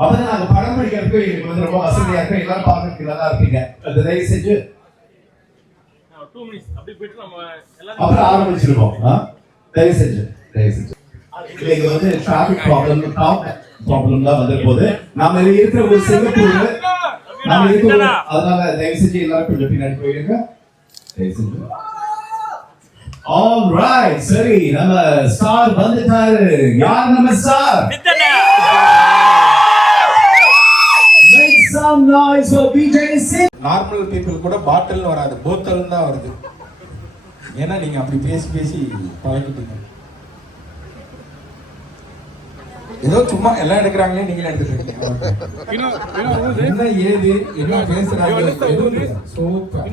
அப்பதான் நாங்க படம் படிக்கிறதுக்கு எங்களுக்கு வந்து ரொம்ப வசதியா இருக்கும், எல்லாரும் பார்க்கறதுக்கு நல்லா இருப்பீங்க. அது தயவு செஞ்சு 2 minutes அப்படி போயிட்டு நம்ம எல்லாரும் அப்புறம் ஆரம்பிச்சிருவோம். தயவு செஞ்சு இங்க வந்து டிராபிக் ப்ராப்ளம் தான் வந்த போது நாம இருக்கிற ஒரு சிங்கப்பூர்ல நாம இருக்கிற, அதனால தயவு செஞ்சு எல்லாரும் கொஞ்சம் பின்னாடி போயிடுங்க. தயவு செஞ்சு. ஆல்ரைட், சரி, நம்ம ஸ்டார் வந்துட்டாரு. யார் நம்ம star? Make some noise for BJ Singh. Normal people கூட பாட்டில்னு வராது, போத்தல் தான் வருது. ஏன்னா நீங்க அப்படி பேசி பேசி பழகிட்டீங்க. ஏதோ சும்மா எல்லாம் எடுக்கிறாங்களே நீங்களே எடுத்துட்டு என்ன ஏது என்ன பேசுறாங்க. சூப்பர்,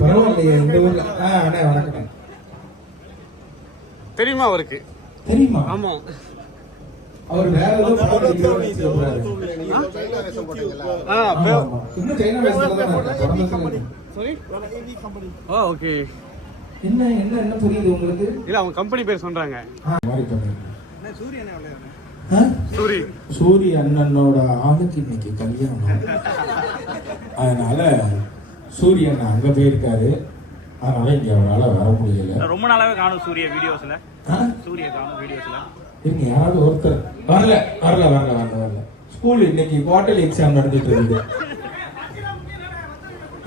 பரவாயில்லையே. இந்த ஊர்ல அண்ணே வணக்கம். தெரியுமா அவருக்கு? தெரியுமா? ஆமா, அவர் வேற ஏதோ படம் சொல்றாரு. இன்னும் சைனா பேசுறதா தான். ஓகே. என்ன என்ன என்ன புரியுது உங்களுக்கு? இல்ல அவங்க கம்பெனி பேர் சொல்றாங்க. சூரிய அண்ணனோட ஆளுக்கு இன்னைக்கு கல்யாணம், அதனால சூரியன் அங்க போயிருக்காரு. அதனால இங்க அவரால் வர முடியல. ரொம்ப நாளாவே காணும் சூரிய வீடியோஸ்ல. சூரிய காணும் வீடியோஸ்ல. இங்க யாராவது ஒருத்தர் வரல வரல வரல வரல வரல. ஸ்கூல் இன்னைக்கு குவார்டர்லி எக்ஸாம் நடந்துட்டு இருக்குது.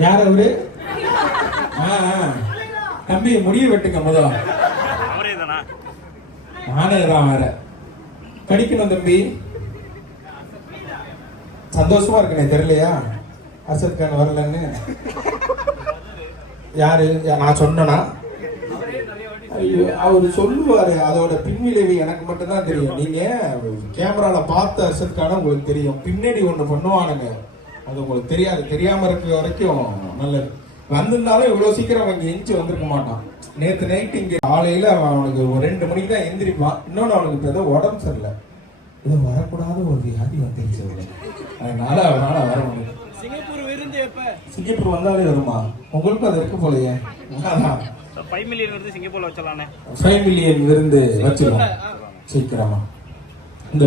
யார் அவரு? தம்பி முடிய வெட்டுங்க முதல். நானே தான் வேற படிக்கணும் தம்பி. சந்தோஷமா இருக்குனே, தெரியலையா அசத் கான் வரலன்னு? யாரு நான் சொன்னா? ஐயோ, அவரு சொல்லுவாரு. அதோட பின்விளைவு எனக்கு மட்டும் தான் தெரியும். நீங்க கேமரால பார்த்த அசத் கான உங்களுக்கு தெரியும், பின்னாடி ஒண்ணு பண்ணுவானுங்க, அது உங்களுக்கு தெரியாது. தெரியாம இருக்கிற வரைக்கும் நல்லது. வந்திருந்தாலும் இவ்வளவு சீக்கிரம் அவங்க எஞ்சி வந்திருக்க மாட்டான். நேற்று நைட்டு இங்க காலையில அவனுக்கு ஒரு 2 மணிக்கு தான் எந்திரிப்பான். இன்னொன்னு அவனுக்கு இப்போ ஏதோ உடம்பு சரியில்லை, ஏதோ வரக்கூடாத ஒரு வியாதி வந்துருச்சு, அதனால அவனால வர முடியும். சிங்கப்பூர் வந்தாலே வருமா? உங்களுக்கும் அது இருக்கு போலயே. 5 மில்லியன் விருந்து சிங்கப்பூர்ல வச்சலானே. 5 மில்லியன் விருந்து வச்சிருவோம் சீக்கிரமா. இந்த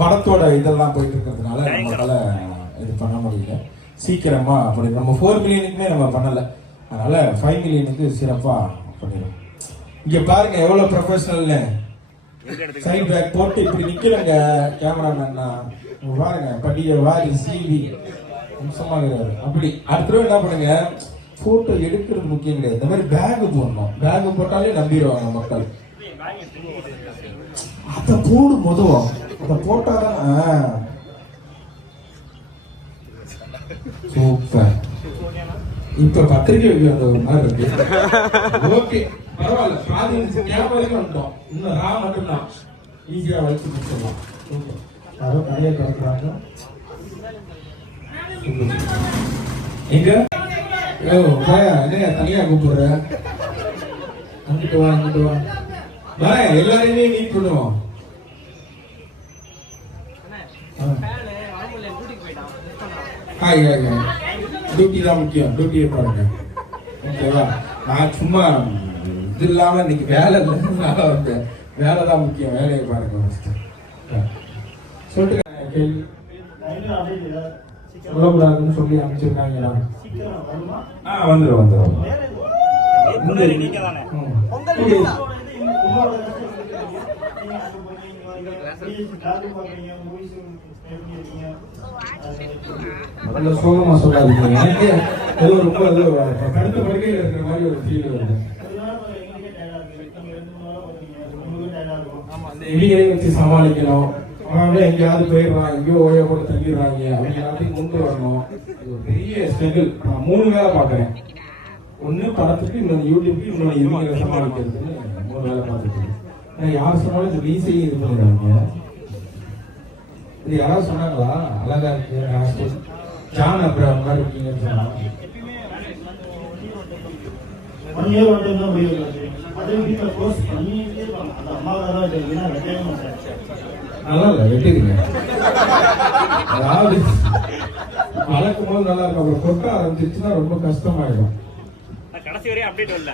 படத்தோட இதெல்லாம் போயிட்டு இருக்கிறதுனால நம்மளால இது பண்ண முடியல சீக்கிரமா. அப்படி நம்ம 4 மில்லியனுக்குமே நம்ம பண்ணல, அதனால 5 மில்லியனுக்கு சிறப்பா பண்ணிடும். இங்க பாருங்க எவ்வளவு ப்ரொஃபஷனல்ல சைட் பேக் போட்டு இப்படி நிக்கலங்க கேமராமேன்னா. பாருங்க படிய வாரி சீவி நிமிஷமாகிறாரு. அப்படி அடுத்த தடவை என்ன பண்ணுங்க, போட்டோ எடுக்கிறது முக்கியம் கிடையாது, இந்த மாதிரி பேக் போடணும். பேக் போட்டாலே நம்பிடுவாங்க மக்கள். அத போடு முதல், அத போட்டாதான். சூப்பர். இப்ப பத்திரிகை வைக்கிற ஒரு மாதிரி இருக்கு. ஓகே, பரவாயில்ல. பாதி கேமராக்கு வந்துட்டோம். இன்னும் ரா மட்டும்தான் ஈஸியா வச்சு முடிச்சிடலாம். யாரோ கடையை திறக்கிறாங்க. எங்க என்ன தனியா கூப்பிடுற? அங்கிட்டு வா, அங்கிட்டு வா. எல்லாரையுமே மீட் பண்ணுவோம். டியூட்டி தான் முக்கியம், டியூட்டியை பாருங்க. ஓகேவா? நான் சும்மா இது இல்லாம இன்னைக்கு வேலை இல்லைனால வந்தேன். வேலை தான் முக்கியம், வேலையை பாருங்க. சொல்லிட்டு கேள்வி சொல்லக்கூடாதுன்னு சொல்லி அமைச்சிருக்காங்களா? வந்துடும் வந்துடும். நல்ல சோகமா சொல்லாதீங்க. எனக்கு ஏதோ ரொம்ப கருத்து படுக்கையில் இருக்கிற மாதிரி ஒரு ஃபீல் வருது. இடிகளையும் வச்சு சமாளிக்கணும். அவன் எங்கேயாவது போயிடுறான், எங்கேயோ ஓய கூட தங்கிடுறாங்க, அவங்க எல்லாத்தையும் கொண்டு வரணும். பெரிய ஸ்ட்ரகிள். நான் 3 வேலை பார்க்குறேன். ஒன்று படத்துக்கு, இன்னொன்று யூடியூப்க்கு, இன்னொன்று இவங்களை சமாளிக்கிறதுக்கு 3 வேலை பார்த்துட்டு. யார் சொன்னாலும் இது ஈஸியாக இது பண்ணிடுறாங்க. இது யாராவது சொன்னாங்களா அழகா இருக்கு ஜான் அப்ராம் மாதிரி இருக்கீங்கன்னு சொன்னாங்க. நல்லா இல்ல வெட்டுதுங்க. அதாவது வளர்க்கும் போது நல்லா இருக்கும், அப்புறம் கொட்ட ஆரம்பிச்சிருச்சுன்னா ரொம்ப கஷ்டமாயிடும். கடைசி வரையும் அப்டேட் வரல.